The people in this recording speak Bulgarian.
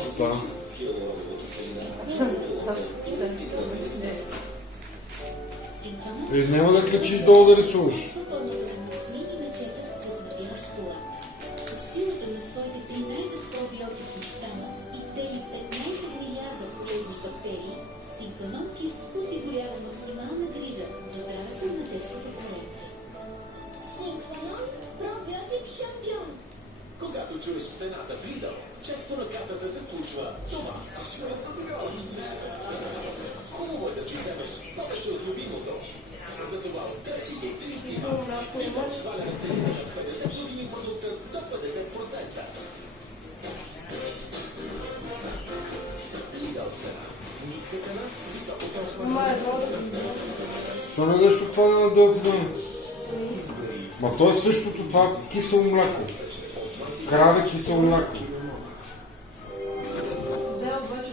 Доста. Няма да качиш долу да рисуваш. Когато чуеш цената в Lidl, често на касата се случва това. Хубаво е да си вземеш повече от любимото. Затова от 3 до 30 марта сваляме цените на 50 години продукта с до 50%. Lidl цена. Ниска цена, високо качество. Що не дадеш от това на дълбне? Ма то е същото, това кисело мляко. Краве кисело мляко. Да, обаче